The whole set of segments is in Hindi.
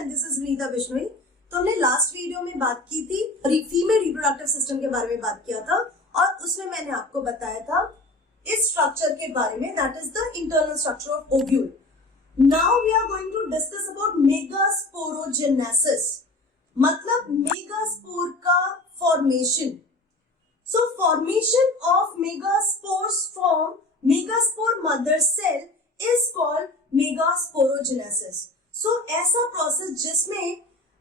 And this is Vinita Bishnoi. तो हमने लास्ट वीडियो में बात की थी फीमेल रिप्रोडक्टिव सिस्टम के बारे में बात किया था और उसमें मैंने आपको बताया था इस स्ट्रक्चर के बारे में, that is the internal structure of ovule. Now we are going to discuss about megasporogenesis, मतलब मेगास्पोर का formation. So formation of megaspores from megaspore mother cell is called megasporogenesis. So ऐसा प्रोसेस जिसमें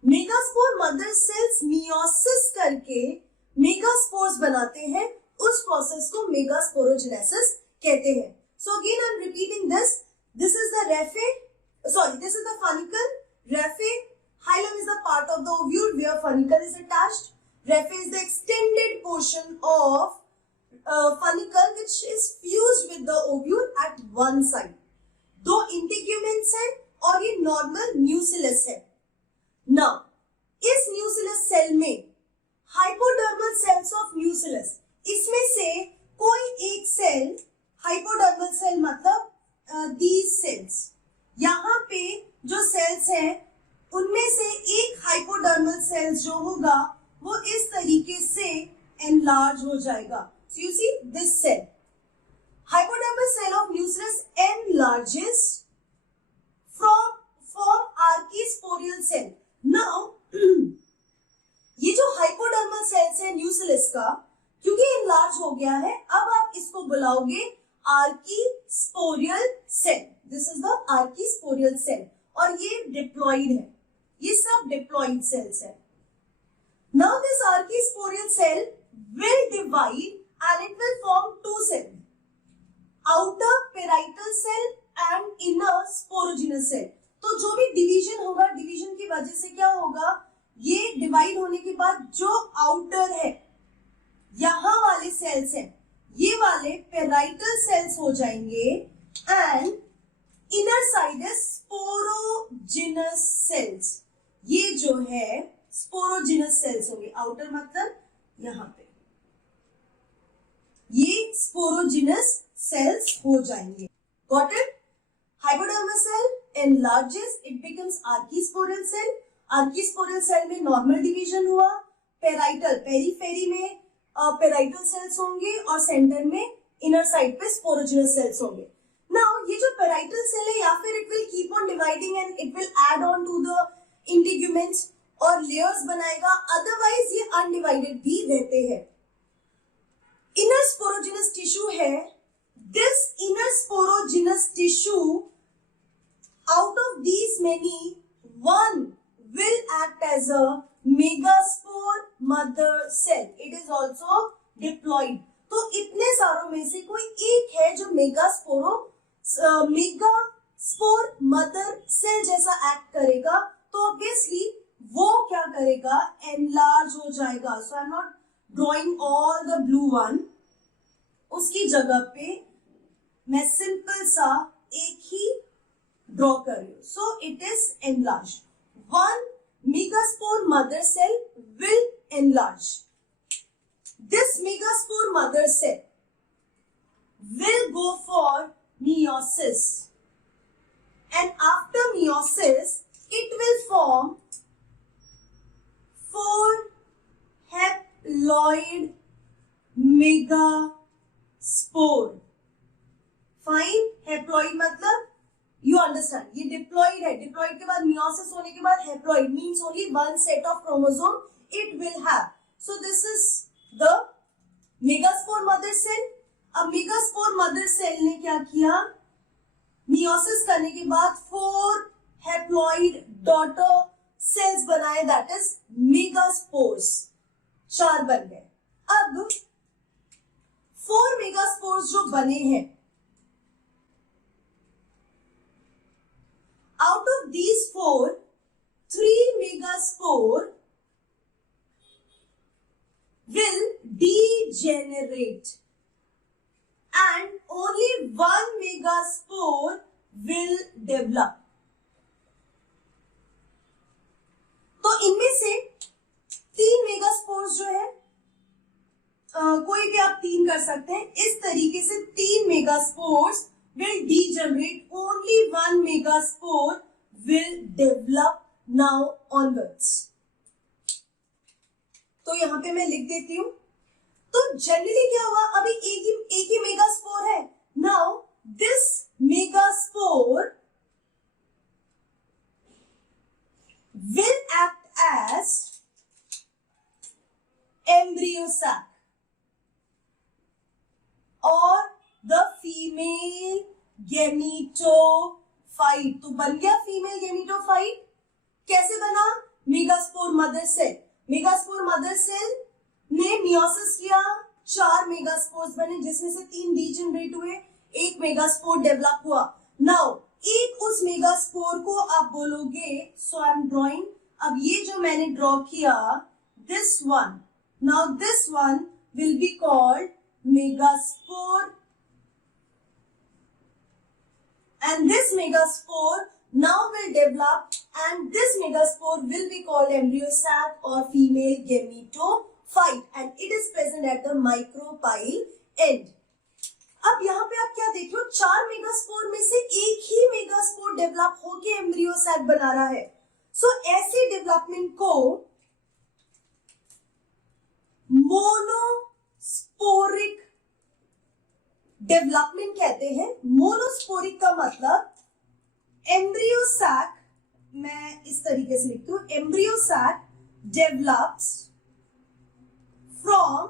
मेगास्पोर मदर सेल्स मियोसिस करके मेगास्पोर्स बनाते हैं, उस प्रोसेस को मेगास्पोरोजेनेसिस कहते हैं। So again I am repeating this is the raphe, this is the funicle. Raphe, hilum is the part of the ovule where funicle is attached. Raphe is the extended portion of funicle which is fused with the ovule at one side. दो इंटीग्यूमेंट्स हैं और ये नॉर्मल न्यूसिलस है। नाउ इस न्यूसिलस सेल में हाइपोडर्मल सेल्स ऑफ न्यूसिलस, इसमें से कोई एक सेल, हाइपोडर्मल सेल मतलब दीज सेल्स, यहाँ पे जो सेल्स हैं उनमें से एक हाइपोडर्मल सेल्स जो होगा वो इस तरीके से एनलार्ज हो जाएगा। So you see this cell, hypodermal cell of nucleus enlarges from archisporial cell. Now ये जो hypodermal cells है न्यूसिलस का, क्योंकि enlarge हो गया है, अब आप इसको बुलाओगे archisporial cell. This is the archisporial cell और ये diploid है, ये सब diploid cells है। Now this archisporial cell will divide and it will form two cells, outer parietal cell and inner sporogenous cell. तो जो भी डिवीजन होगा, डिवीजन की वजह से क्या होगा, ये डिवाइड होने के बाद जो आउटर है, यहां वाले सेल्स हैं, ये वाले पेराइटल सेल्स हो जाएंगे एंड इनर साइड है स्पोरोजिनस सेल्स। ये जो है स्पोरोजिनस सेल्स होंगे, आउटर मतलब यहां पे ये स्पोरोजिनस सेल्स हो जाएंगे। Got it? Hypodermal cell enlarges, it becomes archisporial cell. Archisporial cell में नॉर्मल डिवीजन हुआ, पेराइटल पेरीफेरी में पेराइटल सेल्स होंगे और सेंटर में इनर साइड पे स्पोरोजिनस सेल्स होंगे। नाउ ये जो पेराइटल सेल है या फिर it will keep on dividing and it will add on to the integuments और लेयर्स बनाएगा, अदरवाइज ये अनडिवाइडेड भी रहते हैं। इनर स्पोरोजिनस टिश्यू है, this inner sporogenous tissue, out of these many, one will act as a megaspore mother cell. It is also diploid. तो इतने सारों में से कोई एक है जो मेगास्पोर मदर सेल जैसा एक्ट करेगा, तो ऑब्वियसली वो क्या करेगा, एनलार्ज हो जाएगा। So I am not drawing all the blue one, उसकी जगह पे मैं सिंपल सा एक ही ड्रॉ कर रही हूं। So it is enlarge, one megaspore mother cell will enlarge. This megaspore mother cell will go for meiosis and after meiosis it will form 4 haploid megaspore। Fine, haploid मतलब यू अंडरस्टैंड, ये डिप्लॉइड है, डिप्लॉइड के बाद मियोसिस होने के बाद haploid means only one set of chromosome it will have. So this is the megaspore mother cell. अब मेगास्पोर मदर सेल ने क्या किया, मियोसिस करने के बाद 4 हैप्लॉइड डॉटर सेल्स बनाए, दैट इज मेगास्पोर्स, 4 बन गए। अब 4 मेगास्पोर्स जो बने हैं, out of these 4, 3 megaspore will degenerate and only 1 megaspore will develop. तो इनमें से 3 मेगास्पोर्स जो है, कोई भी आप 3 कर सकते हैं, इस तरीके से 3 megaspores will degenerate, only 1 megaspore will develop now onwards. तो यहां पे मैं लिख देती हूं। तो जनरली क्या हुआ, अभी एक ही मेगास्पोर है। Now this megaspore will act as embryo sac or the female gametophyte। तो बन गया फीमेल गेमिटोफाइट। कैसे बना, megaspore mother cell, megaspore mother cell ने मियोसिस किया, 4 मेगास्पोर्स बने जिसमें से 3 डीजेनरेट हुए, एक मेगास्पोर डेवलप हुआ। नाउ एक उस मेगास्पोर को आप बोलोगे, सो आई एम ड्रॉइंग, अब ये जो मैंने ड्रॉ किया this one, now this one will be called megaspore and this megaspore now will develop and this megaspore will be called embryo sac or female gametophyte and it is present at the micropyle end। अब यहाँ पे आप क्या देख रहे हो, 4 मेगास्पोर में से एक ही मेगास्पोर डेवलप होके एम्ब्रियो सैक बना रहा है। सो ऐसे डेवलपमेंट को मोनोस्पोरिक डेवलपमेंट कहते हैं। मोनोस्पोरिक का मतलब एम्ब्रियो सैक, मैं इस तरीके से लिखती हूं, embryo sac develops from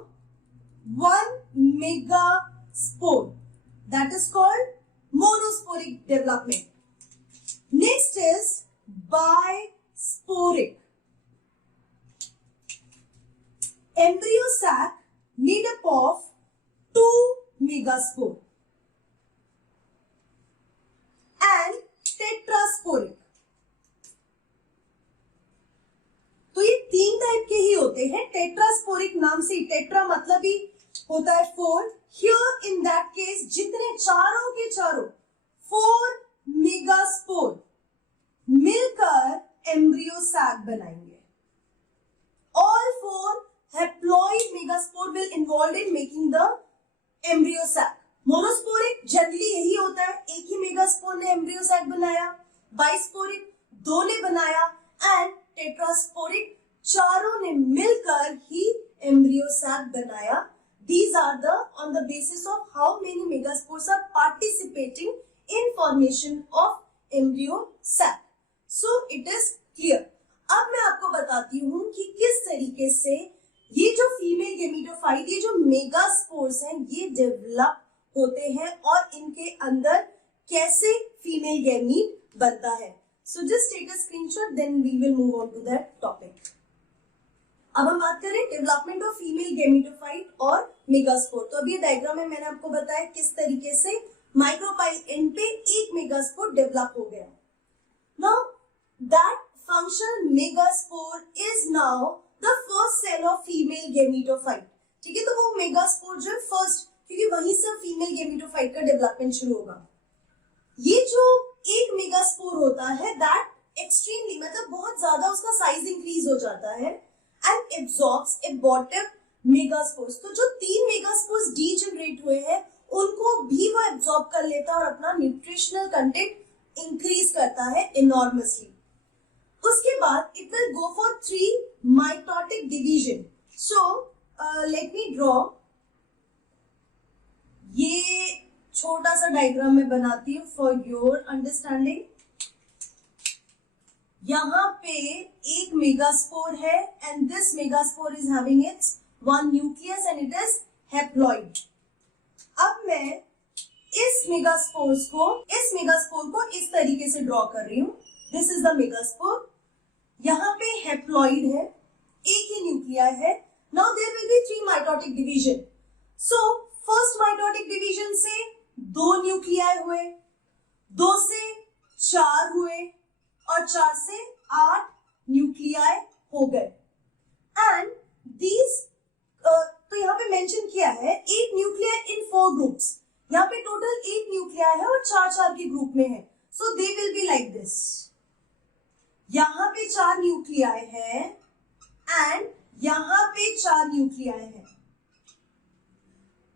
1 megaspore, that is called monosporic development. Next is bisporic, embryo sac made up of 2 megaspore and tetrasporic। तो ये 3 टाइप के ही होते हैं। टेट्रास्पोरिक नाम से, टेट्रा मतलब ही होता है 4। हियर इन दैट केस जितने चारों के चारों 4 मेगास्पोर मिलकर एम्ब्रियो सैक बनाएंगे। All 4 haploid megaspore will involved in making the embryo sac। Monosporic generally यही होता है, एक ही मेगास्पोर ने एम्ब्रियो सैक बनाया, बाइस्पोरिक 2 ने बनाया एंड टेट्रास्पोरिक चारों ने मिलकर ही एम्ब्रियो सैक बनाया। These are the on the basis of how many megaspores are participating in formation of embryo sac। So it is clear। अब मैं आपको बताती हूं कि किस तरीके से ये जो फीमेल गेमिटोफाइट, ये जो मेगास्पोर्स हैं, ये डेवलप होते हैं और इनके अंदर कैसे फीमेल गैमीट बनता है। So just take a screenshot then we will move on to that topic. अब हम बात करें डेवलपमेंट ऑफ फीमेल गेमिटोफाइट और मेगास्पोर। तो अभी डायग्राम में मैंने आपको बताया किस तरीके से माइक्रोपाइल एंड पे एक मेगास्पोर डेवलप हो गया। Now that functional megaspore is now the first cell of female gametophyte। ठीक है, तो वो मेगास्पोर जो फर्स्ट, क्योंकि वहीं से फीमेल गेमिटोफाइट का डेवलपमेंट शुरू होगा। ये जो एक मेगास्पोर होता है दैट एक्सट्रीमली मतलब बहुत ज्यादा उसका साइज इंक्रीज हो जाता है एंड एब्जॉर्ब्स एबॉर्टिव मेगास्पोर्स। तो जो 3 मेगास्पोर्स डीजनरेट हुए हैं उनको भी वो एब्जॉर्ब कर लेता है और अपना न्यूट्रिशनल कंटेंट इंक्रीज करता है इनॉर्मसली। उसके बाद it will go for 3 mitotic division. So let me draw, ये छोटा सा डायग्राम में बनाती हूं फॉर योर अंडरस्टैंडिंग। यहां पे एक मेगास्पोर है and this megaspore is having its 1 nucleus and it is haploid. अब मैं इस मेगास्पोर को इस तरीके से ड्रॉ कर रही हूं। दिस इज द मेगास्पोर, यहाँ पे हैप्लॉइड है, एक ही न्यूक्लियाई है। Now there will be 3 mitotic division. So first mitotic division से 2 न्यूक्लियाई हुए, 2 से 4 हुए और 4 से 8 न्यूक्लियाई हो गए एंड दीज तो यहाँ पे मेंशन किया है 8 न्यूक्लियाई इन 4 ग्रुप्स। यहाँ पे टोटल 8 न्यूक्लियाई है और 4-4 के ग्रुप में है। So they will be like this. यहां पे 4 न्यूक्लियाई है एंड यहां पे 4 न्यूक्लियाई है।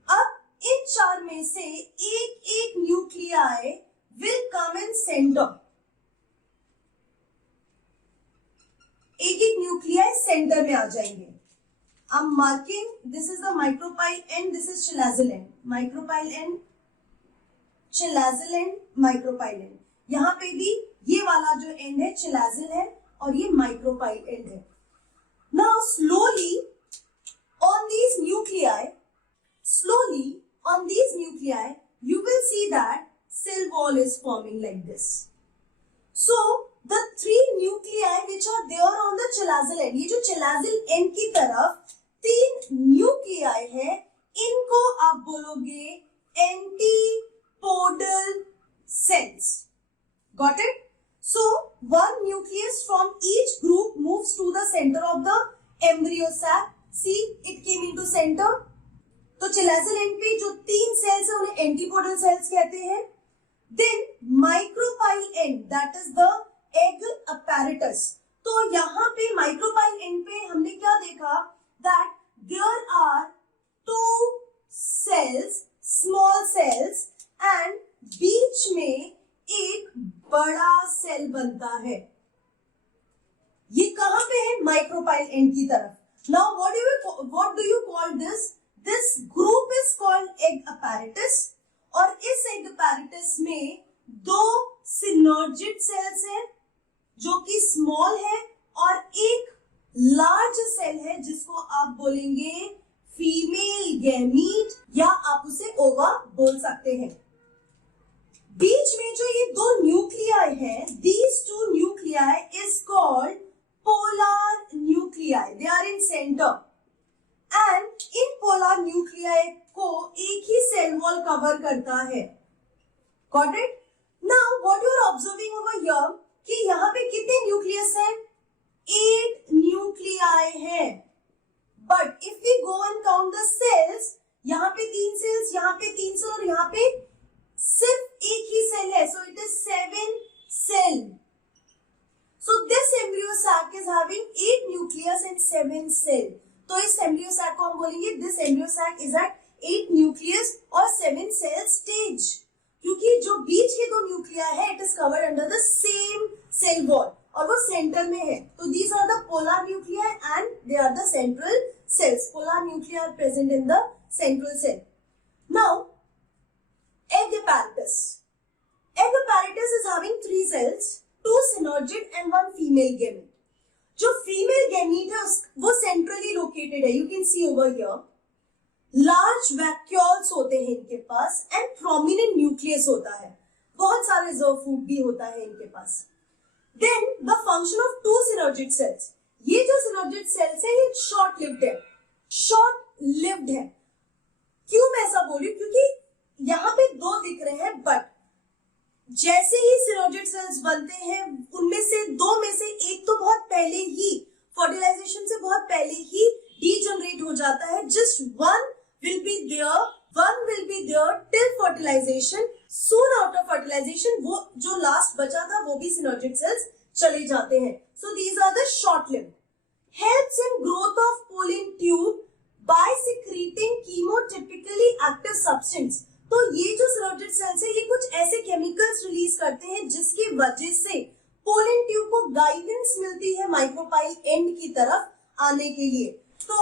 अब इन 4 में से एक nuclei will come in centre एक एक न्यूक्लियाई सेंटर में आ जाएंगे। I'm marking this is the micropyle end, this is chelazal end, micropyle end, chelazal end, micropyle end। यहाँ पे भी ये वाला जो एंड है chelazal है और ये micropyle end है। Now slowly on these nuclei, you will see that cell wall is forming like this. So the three nuclei which are there on the chelazal end, ये जो chelazal end की तरफ 3 न्यूक्लियाई है, इनको आप बोलोगे antipodal cells. Got it? So one nucleus from each group moves to the center of the embryo sac. See, it came into center. तो chelazal end पे जो 3 सेल्स है उन्हें एंटीपोडल सेल्स कहते हैं। Then micropyle end, that is the egg apparatus. तो यहाँ पे micropyle end पे हमने क्या देखा? That there are 2 cells, small cells, and बीच में एक बड़ा सेल बनता है। ये कहां पे है? माइक्रोपाइल एंड की तरफ। Now what do you call this? This group is called egg apparatus, और इस egg apparatus में 2 synergid cells हैं जो कि स्मॉल है, और एक लार्ज सेल है जिसको आप बोलेंगे फीमेल गैमीट, या आप उसे ओवा बोल सकते हैं। बीच में जो ये 2 न्यूक्लियाई है, these 2 nuclei is called polar nuclei. They are in center, and in polar nuclei को एक ही सेल वॉल कवर करता है। Got it? Now what you are observing over here कि यहाँ पे कितने न्यूक्लियस हैं? 8 न्यूक्लियाई है। But if we go and count the cells, यहाँ पे 3 सेल्स, यहाँ पे 3 सेल, और यहाँ पे सिर्फ एक ही सेल है। So it is 7 cell. So this embryo sac is having 8 nucleus and 7 cell. तो इस एम्ब्रियो सैक को हम बोलेंगे this embryo sac is at 8 nucleus और 7 सेल स्टेज, क्योंकि जो बीच के 2 न्यूक्लियाई है it is covered under the same cell wall और वो सेंटर में है। तो these are the polar nuclei and they are the central cells. Polar nuclei are present in the central cell. Now egg apparatus. Egg apparatus is having 3 cells, 2 synergid and 1 female gamete. जो female gamete है वो centrally located है, you can see over here. Large vacuoles होते हैं इनके पास and prominent nucleus होता है। बहुत सारे reserve food भी होता है इनके पास। Then the function of 2 synergid cells. ये जो synergid cells है ये short lived है, क्यों मैं ऐसा बोली? क्योंकि यहाँ पे 2 दिख रहे हैं, बट जैसे ही synergid cells बनते हैं उनमें से 2 में से एक तो बहुत पहले ही फर्टिलाइजेशन से बहुत पहले ही डीजनरेट हो जाता है। Just one will be there till fertilization. Soon after fertilization वो जो लास्ट बचा था वो भी synergid cells चले जाते हैं। So these are the short-lived. Helps in growth of pollen tube by secreting chemotypically active substance. तो ये जो synergid cells है ये कुछ ऐसे केमिकल्स रिलीज करते हैं जिसकी वजह से पोलन ट्यूब को गाइडेंस मिलती है माइक्रोपाइल एंड की तरफ आने के लिए। तो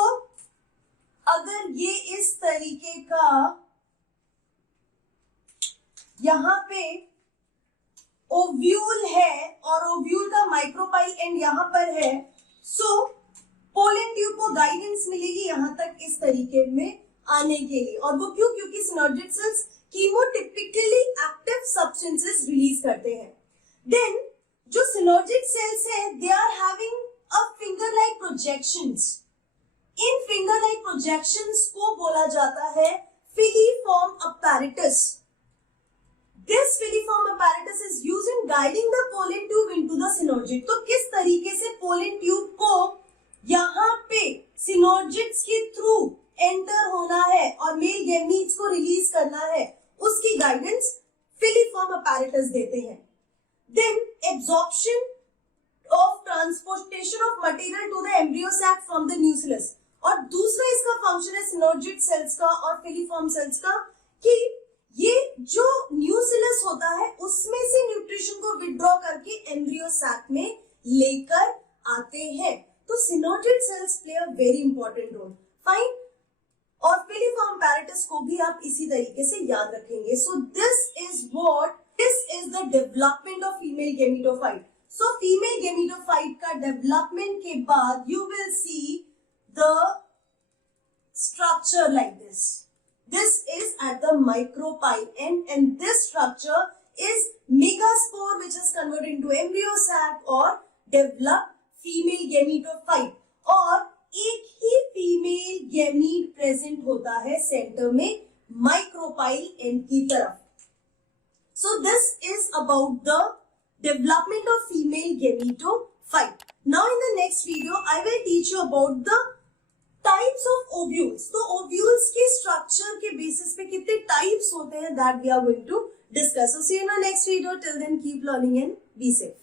अगर ये इस तरीके का यहाँ पे ओव्यूल है और ओव्यूल का माइक्रोपाइल एंड यहाँ पर है, सो पोलन ट्यूब को गाइडेंस मिलेगी यहाँ तक इस तरीके में आने के लिए। और वो क्यों? क्योंकि synergid cells chemotypically active substances release करते हैं। देन जो synergid cells हैं they are having a finger like projections. In finger like projections को बोला जाता है filiform apparatus. This filiform apparatus is used in guiding the pollen tube into the synergid. तो किस तरीके से pollen tube को यहाँ पे synergids के थ्रू एंटर होना है और मेल गैमीट्स को रिलीज करना है, उसकी गाइडेंस फिलीफॉर्म अपैरेटस देते हैं। Then absorption of transportation of material to the embryo sac from the nucleus. और दूसरा इसका फंक्शन है सिनर्जिड सेल्स का और फिलीफॉर्म सेल्स का कि ये जो न्यूक्लियस होता है उसमें से न्यूट्रिशन को विड्रॉ करके एम्ब्रियो सैक में लेकर आते हैं। तो synergid cells play a very important role. Fine, और फिलीफॉर्म पैरेटस को भी आप इसी तरीके से याद रखेंगे। So this is the development of female gametophyte. So female gametophyte का डेवलपमेंट के बाद you will see the structure like this. This is at the micropyle end, and this structure is megaspore which is converted into embryo sac or develop female gametophyte. और एक ही फीमेल गैमीट प्रेजेंट होता है सेंटर में माइक्रोपाइल एंड की तरफ। So this is about the development of female gametophyte. Now in the next video I will teach you about the types of ovules. तो ओव्यूल्स के स्ट्रक्चर के बेसिस पे कितने टाइप्स होते हैं that we are going to discuss. So see you in our next video. Till then keep learning and be safe.